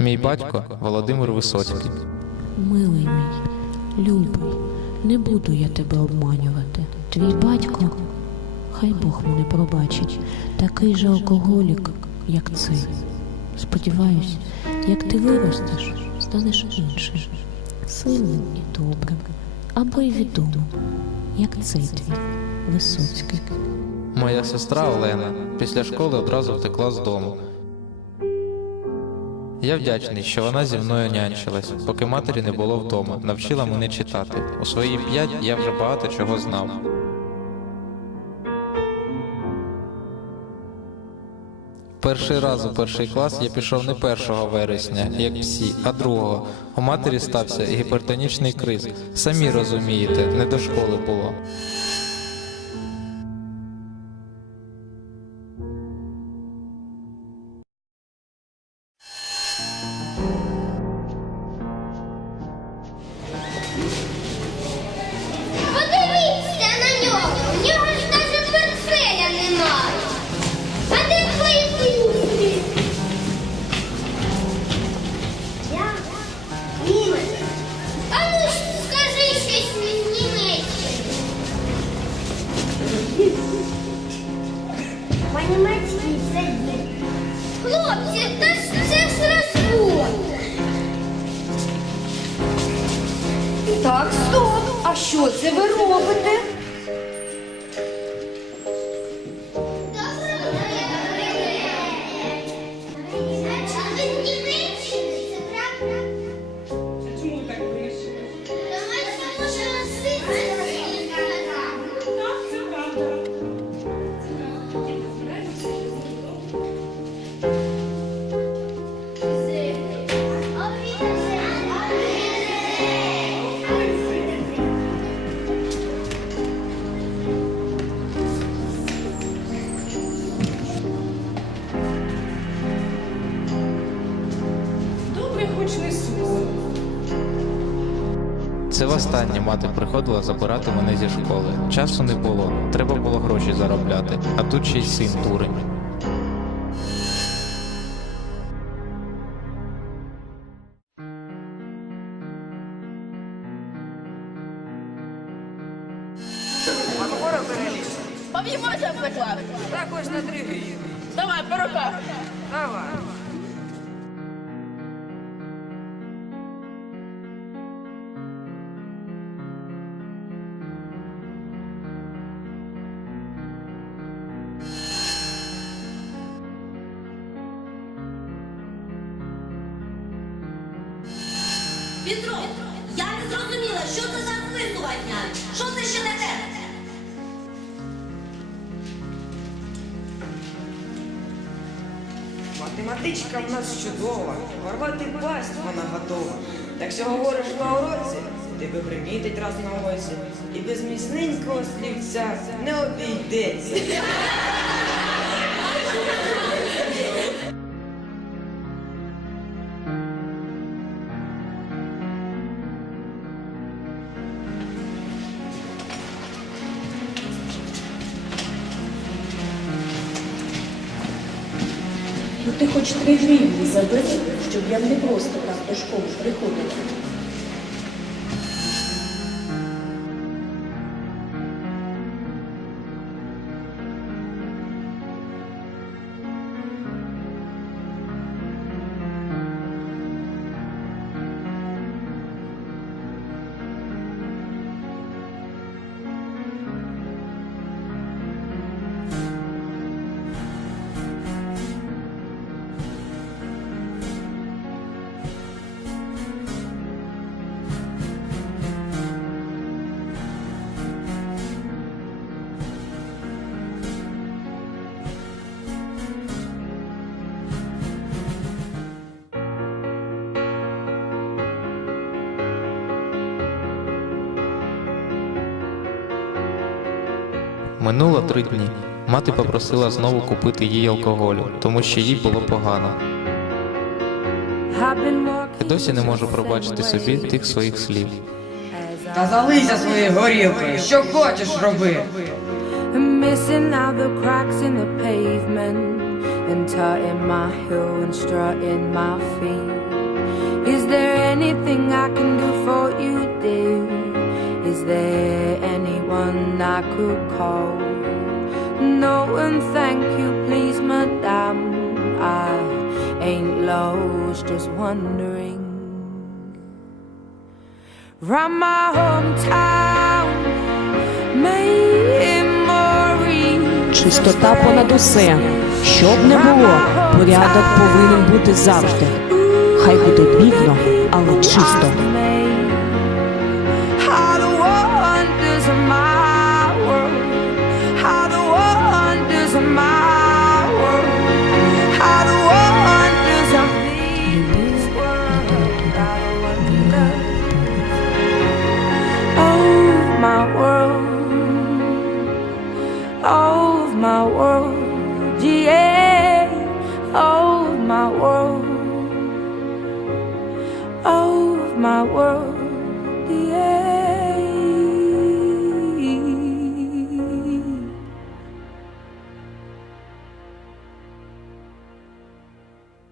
Мій батько Володимир Висоцький. Милий мій, любий, не буду я тебе обманювати. Твій батько, хай Бог мене пробачить, такий же алкоголік, як цей. Сподіваюсь, як ти виростеш, станеш іншим, сильним і добрим, або й відомим, як цей твій Висоцький. Моя сестра Олена після школи одразу втекла з дому. Я вдячний, що вона зі мною нянчилась, поки матері не було вдома, навчила мене читати. У свої п'ять я вже багато чого знав. Перший раз у перший клас я пішов не 1 вересня, як всі, а 2. У матері стався гіпертонічний криз. Самі розумієте, не до школи було. Хлопці, та ж це ж розвод. Так, стоп! А що це ви робите? Добре, хоч не сон. Це востаннє мати приходила забирати мене зі школи. Часу не було, треба було гроші заробляти, а тут ще й син дурень. Обіймайся в заклад. Так на три гривні. Давай, по руках. Давай. Петро, я не зрозуміла, що це за списування? Що це ще таке? Математичка в нас чудова, порвати пасть вона готова. Так що говориш на уроці, тебе примітить раз на осі, і без міцненького слівця не обійдеться. Ну ти хоч три гривні забери, щоб я не просто так до школи приходила. Минуло три дні. Мати попросила знову купити їй алкоголю, тому що їй було погано. Я досі не можу пробачити собі тих своїх слів. Та залийся своєю горілкою, що хочеш роби. Missing out the cracks in the pavement and tutting my heel and strutting my feet. Is there anything I can do I could call? No, and thank you, please, madame. I ain't lost, just wondering. Round my hometown, memories. Чистота понад усе. Щоб не було, порядок повинен бути завжди. Хай буде бідно, але чисто. My world, yeah.